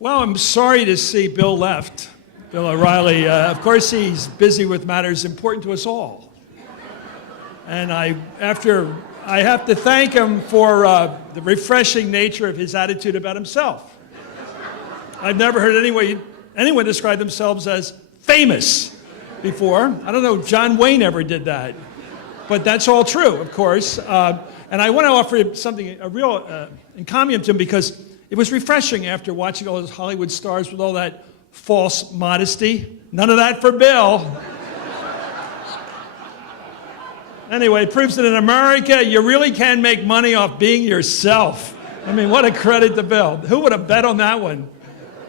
Well, I'm sorry to see Bill left. Bill O'Reilly, of course, he's busy with matters important to us all. And I have to thank him for the refreshing nature of his attitude about himself. I've never heard anyone describe themselves as famous before. I don't know if John Wayne ever did that. But that's all true, of course. And I want to offer something, a real encomium to him, because it was refreshing after watching all those Hollywood stars with all that false modesty. None of that for Bill. Anyway, it proves that in America, you really can make money off being yourself. I mean, what a credit to Bill. Who would have bet on that one?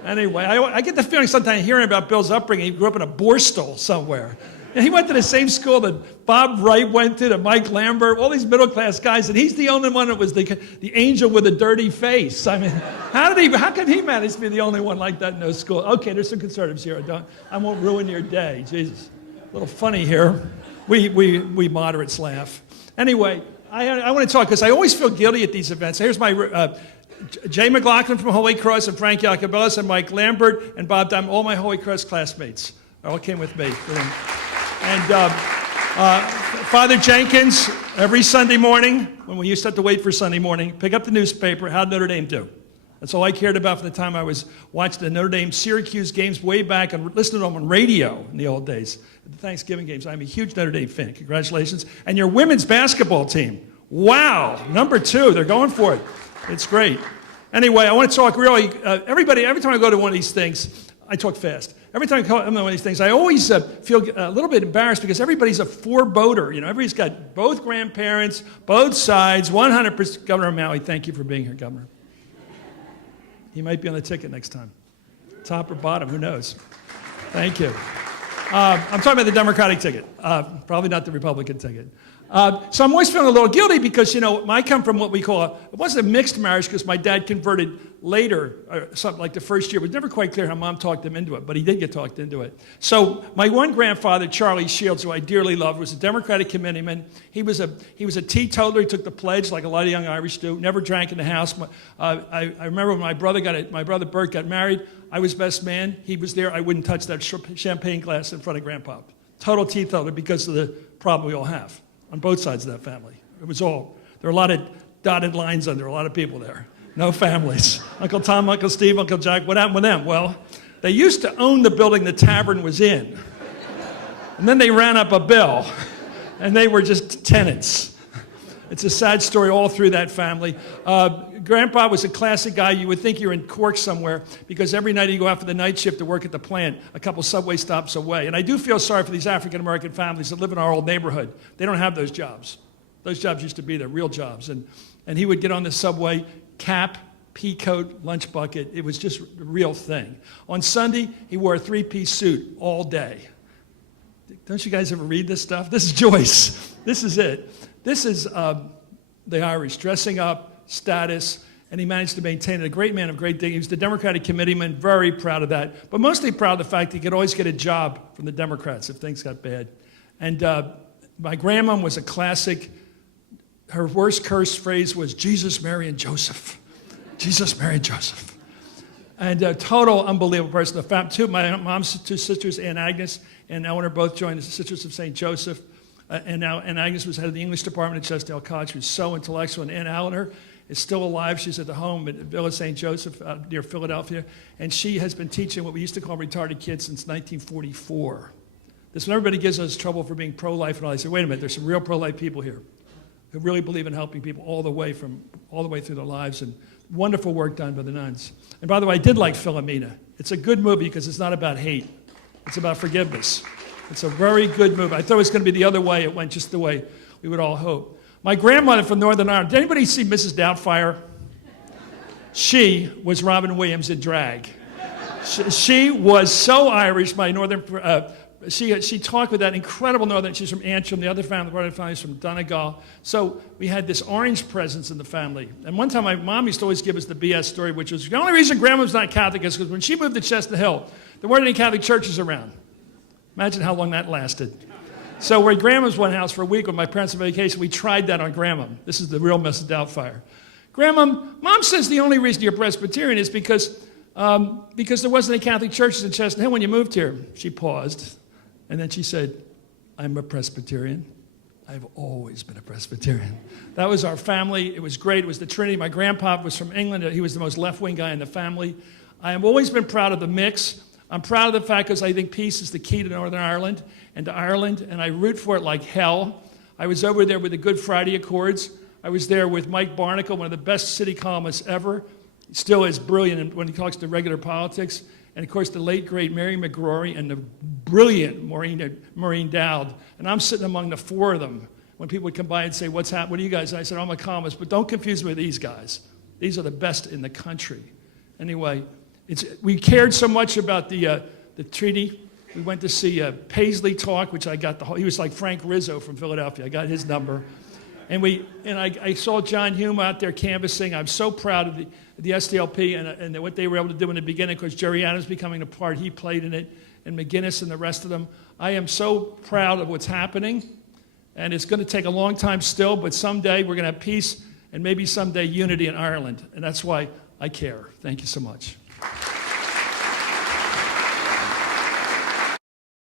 Anyway, I get the feeling sometimes hearing about Bill's upbringing, he grew up in a borstal somewhere. And he went to the same school that Bob Wright went to, Mike Lambert, all these middle-class guys, and he's the only one that was the angel with a dirty face. I mean, how could he manage to be the only one like that in those schools? Okay, there's some conservatives here. I won't ruin your day. Jesus, a little funny here. We moderates laugh. Anyway, I want to talk because I always feel guilty at these events. Here's my Jay McLaughlin from Holy Cross and Frank Yacobelis and Mike Lambert and Bob Diamond, all my Holy Cross classmates. All came with me. And Father Jenkins, every Sunday morning, when we used to have to wait for Sunday morning, pick up the newspaper, how'd Notre Dame do? That's all I cared about from the time I was watching the Notre Dame Syracuse games way back and listening to them on radio in the old days. The Thanksgiving games. I'm a huge Notre Dame fan. Congratulations. And your women's basketball team. Wow. Number 2. They're going for it. It's great. Anyway, I want to talk really, every time I go to one of these things, I talk fast. Every time I come to one of these things, I always feel a little bit embarrassed because everybody's a foreboding. You know, everybody's got both grandparents, both sides, 100%. Governor O'Malley, thank you for being here, Governor. He might be on the ticket next time. Top or bottom, who knows? Thank you. I'm talking about the Democratic ticket, probably not the Republican ticket. So I'm always feeling a little guilty because, you know, I come from what we call, it wasn't a mixed marriage because my dad converted later, or something like the first year. It was never quite clear how Mom talked him into it, but he did get talked into it. So my one grandfather, Charlie Shields, who I dearly loved, was a Democratic committeeman. He was a teetotaler. He took the pledge like a lot of young Irish do, never drank in the house. I remember when my brother Bert got married, I was best man. He was there. I wouldn't touch that champagne glass in front of Grandpa. Total teetotaler because of the problem we all have on both sides of that family. There were a lot of dotted lines under a lot of people there. No families. Uncle Tom, Uncle Steve, Uncle Jack, what happened with them? Well, they used to own the building the tavern was in. And then they ran up a bill, and they were just tenants. It's a sad story all through that family. Grandpa was a classic guy. You would think you're in Cork somewhere because every night he'd go out for the night shift to work at the plant a couple subway stops away. And I do feel sorry for these African-American families that live in our old neighborhood. They don't have those jobs. Those jobs used to be their real jobs. And he would get on the subway, cap, pea coat, lunch bucket. It was just a real thing. On Sunday, he wore a 3-piece suit all day. Don't you guys ever read this stuff? This is Joyce. This is it. This is the Irish, dressing up, status, and he managed to maintain it. A great man of great dignity. He was the Democratic committeeman, very proud of that, but mostly proud of the fact he could always get a job from the Democrats if things got bad. And my grandma was a classic. Her worst cursed phrase was, Jesus, Mary, and Joseph. Jesus, Mary, and Joseph. And a total unbelievable person. My mom's 2 sisters, Aunt Agnes and Eleanor, both joined the Sisters of St. Joseph. And Agnes was head of the English department at Chestdale College. She was so intellectual. And Aunt Eleanor is still alive. She's at the home at Villa St. Joseph near Philadelphia. And she has been teaching what we used to call retarded kids since 1944. This when everybody gives us trouble for being pro-life and all. I say, wait a minute, there's some real pro-life people here who really believe in helping people all the way through their lives. And wonderful work done by the nuns. And by the way, I did like Philomena. It's a good movie because it's not about hate. It's about forgiveness. It's a very good movie. I thought it was going to be the other way. It went just the way we would all hope. My grandmother from Northern Ireland. Did anybody see Mrs. Doubtfire? She was Robin Williams in drag. She was so Irish. My northern, she talked with that incredible northern. She's from Antrim. The other family is from Donegal. So we had this orange presence in the family. And one time, my mom used to always give us the BS story, which was the only reason Grandma was not Catholic is because when she moved to Chestnut Hill, there weren't any Catholic churches around. Imagine how long that lasted. So we're at Grandma's one house for a week with my parents on vacation. We tried that on Grandma. This is the real Mrs. Doubtfire. Grandma, Mom says the only reason you're Presbyterian is because because there wasn't any Catholic churches in Chestnut Hill when you moved here. She paused, and then she said, I'm a Presbyterian. I've always been a Presbyterian. That was our family. It was great. It was the Trinity. My grandpa was from England. He was the most left-wing guy in the family. I have always been proud of the mix. I'm proud of the fact because I think peace is the key to Northern Ireland and to Ireland, and I root for it like hell. I was over there with the Good Friday Accords. I was there with Mike Barnicle, one of the best city columnists ever. He still is brilliant when he talks to regular politics. And of course, the late, great Mary McGrory and the brilliant Maureen Dowd. And I'm sitting among the four of them when people would come by and say, what's happening? What are you guys? And I said, I'm a columnist, but don't confuse me with these guys. These are the best in the country. Anyway, we cared so much about the treaty. We went to see Paisley talk, which I got he was like Frank Rizzo from Philadelphia. I got his number. And I saw John Hume out there canvassing. I'm so proud of the SDLP and what they were able to do in the beginning, because Jerry Adams becoming a part he played in it, and McGuinness and the rest of them. I am so proud of what's happening, and it's going to take a long time still, but someday we're going to have peace and maybe someday unity in Ireland, and that's why I care. Thank you so much.